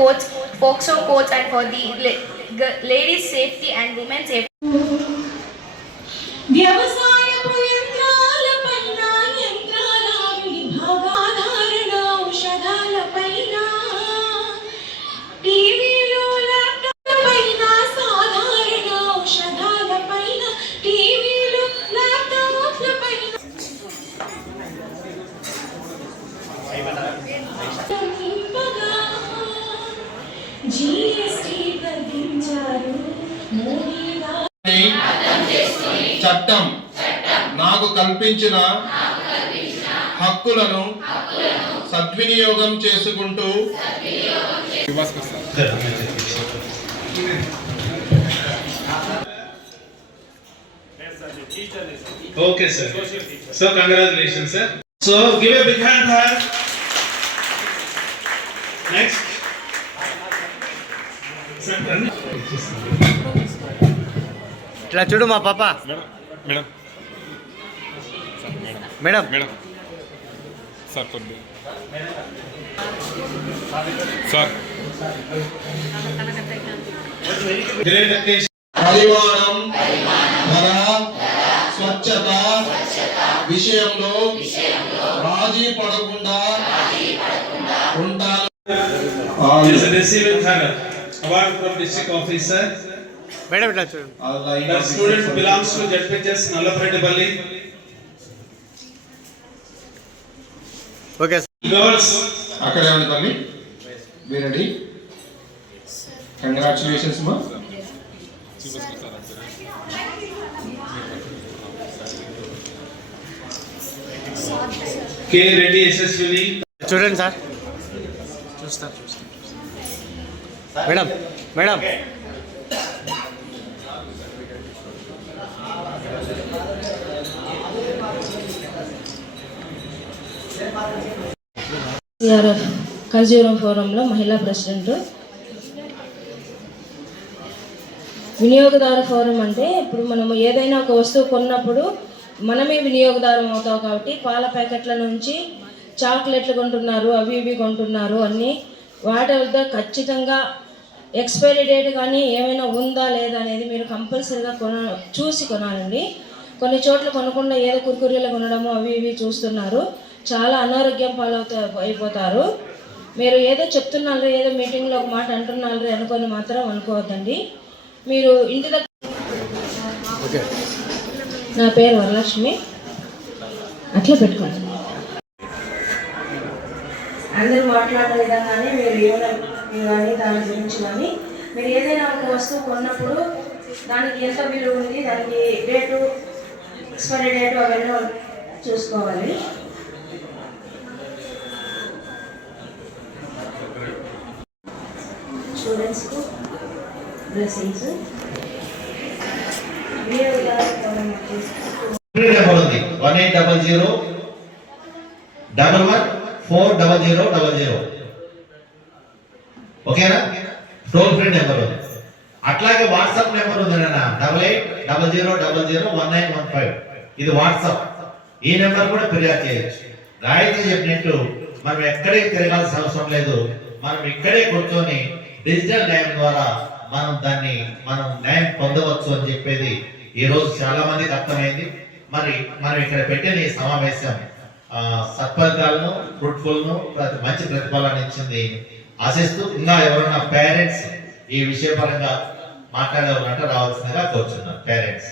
courts, POCSO courts, and for the ladies' safety and women's safety. వ్యవసాయపు యంత్రాలపైన యంత్రాల విభాగాధారణ ఔషధాలపైన టీవీలు ల్యాప్టాప్లపైన సాధారణ ఔషధాలపైన టీవీలు ల్యాప్టాప్లపైన జీఎస్టీ తగ్గించారు మోడీ చట్టం నాకు కల్పించిన హక్కులను సద్వినియోగం చేసుకుంటూ Okay, sir. So, congratulations, sir. So, give a big hand for her. Next. ఇట్లా చూడు మా పాప. మేడం మేడం మేడం సార్ కొద్ది సార్ పరిమాణం ధర స్వచ్ఛత విషయంలో రాజీ పడకుండా ఉంటాను. Is receiving honor award from district officer. Madam ఇట్లా చూడు. The student belongs to JPHS Nallapredipalli. Okay Girls. అక్కడే ఉంది తల్లి. Be ready. Congratulations ma. K ready SSVD. చూడండి సార్. చూస్తా. మేడం మేడం ఖర్జూరం ఫోరంలో మహిళా ప్రెసిడెంట్. వినియోగదారు ఫోరం అంటే ఇప్పుడు మనము ఏదైనా ఒక వస్తువు కొన్నప్పుడు మనమే వినియోగదారం అవుతాం కాబట్టి పాల ప్యాకెట్ల నుంచి చాక్లెట్లు కొంటున్నారు, అవి ఇవి కొంటున్నారు అన్నీ. వాటి వద్ద ఖచ్చితంగా ఎక్స్పైరీ డేట్ కానీ ఏమైనా ఉందా లేదా అనేది మీరు కంపల్సరీగా చూసి కొనాలండి. కొన్ని చోట్ల కొనకుండా ఏదో కుర్కురీలు కొనడము అవి ఇవి చూస్తున్నారు, చాలా అనారోగ్యం అయిపోతారు. మీరు ఏదో చెప్తున్నారు, ఏదో మీటింగ్లో ఒక మాట అంటున్నారు అనుకొని మాత్రం అనుకోవద్దండి. మీరు ఇంటి దగ్గర. నా పేరు వరలక్ష్మి. అట్లా పెట్టుకోండి. అందరూ మాట్లాడే విధంగానే మీరు కానీ దాని గురించి కానీ మీరు ఏదైనా ఒక వస్తువు కొన్నప్పుడు దానికి ఎంత విలువ ఉంది, దానికి డేటు, ఎక్స్పైరీ డేటు అవన్నీ చూసుకోవాలి. స్టూడెంట్స్కు బ్లెస్సింగ్స్. నెంబర్ ఉంది 1800114000. ఓకేనా? టోల్ ఫ్రీ నెంబర్ ఉంది. అట్లాగే వాట్సాప్ నెంబర్ ఉంది నాన్న 8800001915. ఇది వాట్సాప్. ఈ నెంబర్ కూడా ఫిర్యాదు చేయొచ్చు. రాయితీ చెప్పినట్టు మనం ఎక్కడికి తిరగాల్సిన అవసరం లేదు. మనం ఇక్కడే కూర్చొని డిజిటల్ న్యాయం ద్వారా మనం న్యాయం పొందవచ్చు అని చెప్పేది ఈ రోజు చాలా మందికి అర్థమైంది. మరి మనం ఇక్కడ పెట్టిన ఈ సమావేశం సత్ఫలితాలను, ఫ్రూట్ఫుల్ను, మంచి ప్రతిఫలాన్ని ఇచ్చింది ఆశిస్తూ ఇంకా ఎవరైనా పేరెంట్స్ ఈ విషయపరంగా మాట్లాడేవారంటే రావాల్సిందిగా కోరుచున్నాను. పేరెంట్స్